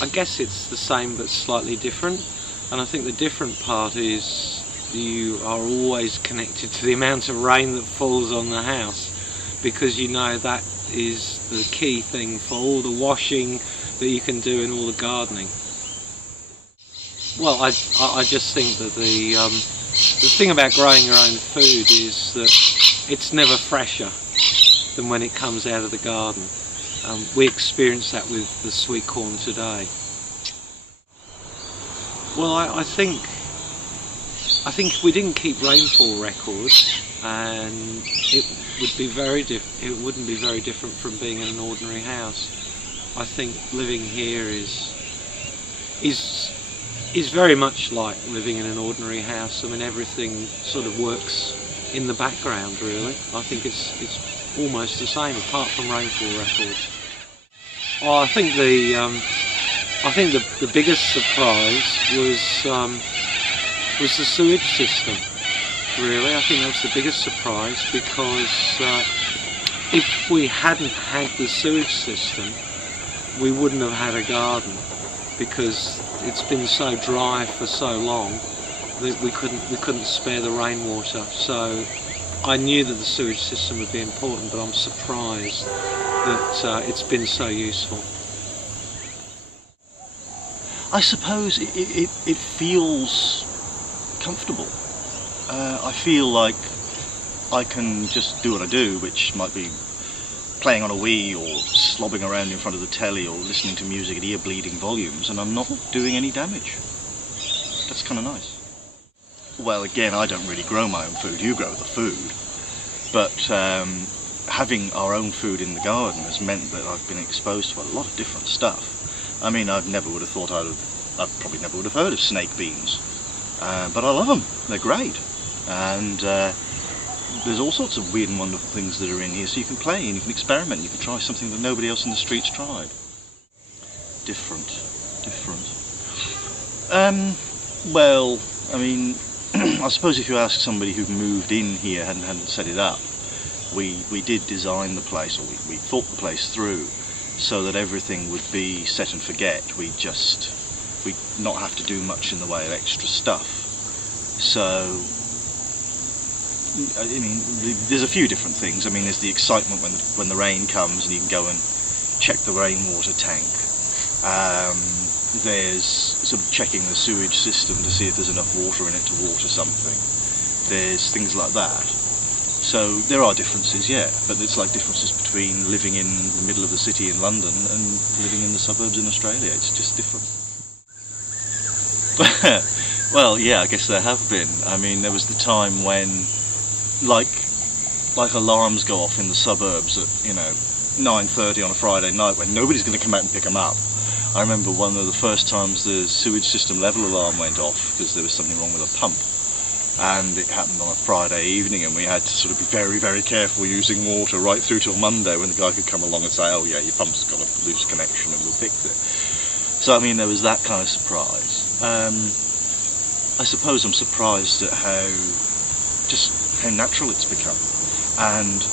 I guess it's the same but slightly different, and I think the different part is you are always connected to the amount of rain that falls on the house, because you know that is the key thing for all the washing that you can do and all the gardening. Well, I just think that the thing about growing your own food is that it's never fresher than when it comes out of the garden. We experienced that with the sweet corn today. Well, I think if we didn't keep rainfall records, and it wouldn't be very different from being in an ordinary house. I think living here is very much like living in an ordinary house. I mean, everything sort of works in the background, really. I think it's almost the same, apart from rainfall records. Oh, I think the biggest surprise was the sewage system. Really, I think that's the biggest surprise, because if we hadn't had the sewage system, we wouldn't have had a garden, because it's been so dry for so long that we couldn't spare the rainwater. So I knew that the sewage system would be important, but I'm surprised that it's been so useful. I suppose it feels comfortable. I feel like I can just do what I do, which might be playing on a Wii or slobbing around in front of the telly or listening to music at ear-bleeding volumes, and I'm not doing any damage. That's kind of nice. Well, again, I don't really grow my own food. You grow the food. But having our own food in the garden has meant that I've been exposed to a lot of different stuff. I mean, I never would have thought I probably never would have heard of snake beans. But I love them. They're great. And there's all sorts of weird and wonderful things that are in here, so you can play and you can experiment, you can try something that nobody else in the street's tried. Different. Well, I mean, I suppose if you ask somebody who moved in here and hadn't set it up, we did design the place, or we thought the place through, so that everything would be set and forget. We'd not have to do much in the way of extra stuff. So, I mean, there's a few different things. I mean, there's the excitement when the rain comes and you can go and check the rainwater tank. There's sort of checking the sewage system to see if there's enough water in it to water something. There's things like that. So there are differences, yeah, but it's like differences between living in the middle of the city in London and living in the suburbs in Australia. It's just different. Well, yeah, I guess there have been. I mean, there was the time when, like alarms go off in the suburbs at, 9:30 on a Friday night, when nobody's going to come out and pick them up. I remember one of the first times the sewage system level alarm went off because there was something wrong with a pump, and it happened on a Friday evening, and we had to sort of be very, very careful using water right through till Monday, when the guy could come along and say, oh yeah, your pump's got a loose connection and we'll fix it. So I mean, there was that kind of surprise. I suppose I'm surprised at how natural it's become, and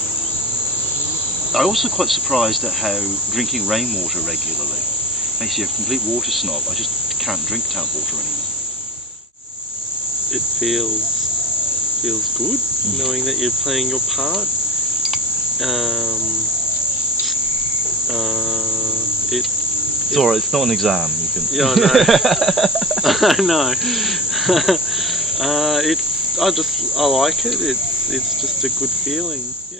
I'm also quite surprised at how drinking rainwater regularly makes you a complete water snob. I just can't drink tap water anymore. It feels good knowing that you're playing your part. It's alright, it's not an exam. You can. Yeah, I know. I like it. It's just a good feeling. Yeah.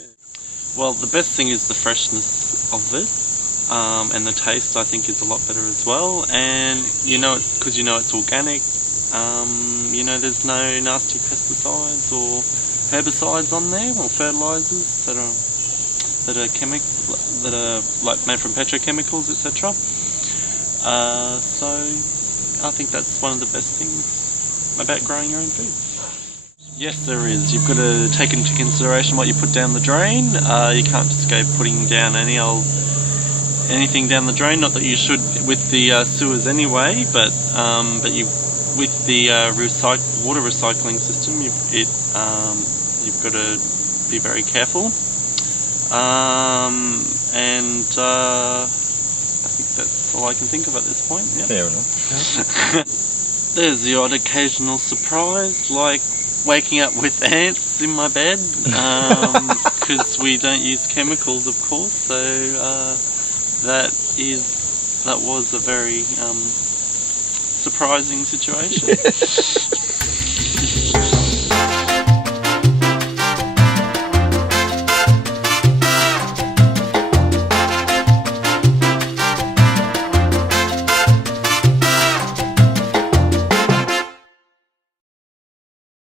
Well, the best thing is the freshness of it, and the taste I think is a lot better as well. And because it's organic. There's no nasty pesticides or herbicides on there, or fertilizers that are like made from petrochemicals, etc. So I think that's one of the best things about growing your own food. Yes, there is. You've got to take into consideration what you put down the drain. You can't just go putting down anything down the drain. Not that you should with the sewers anyway, but with the water recycling system, you've got to be very careful. I think that's all I can think of at this point. Yeah. Fair enough. There's the odd occasional surprise, like waking up with ants in my bed, because we don't use chemicals, of course. So that was a very surprising situation.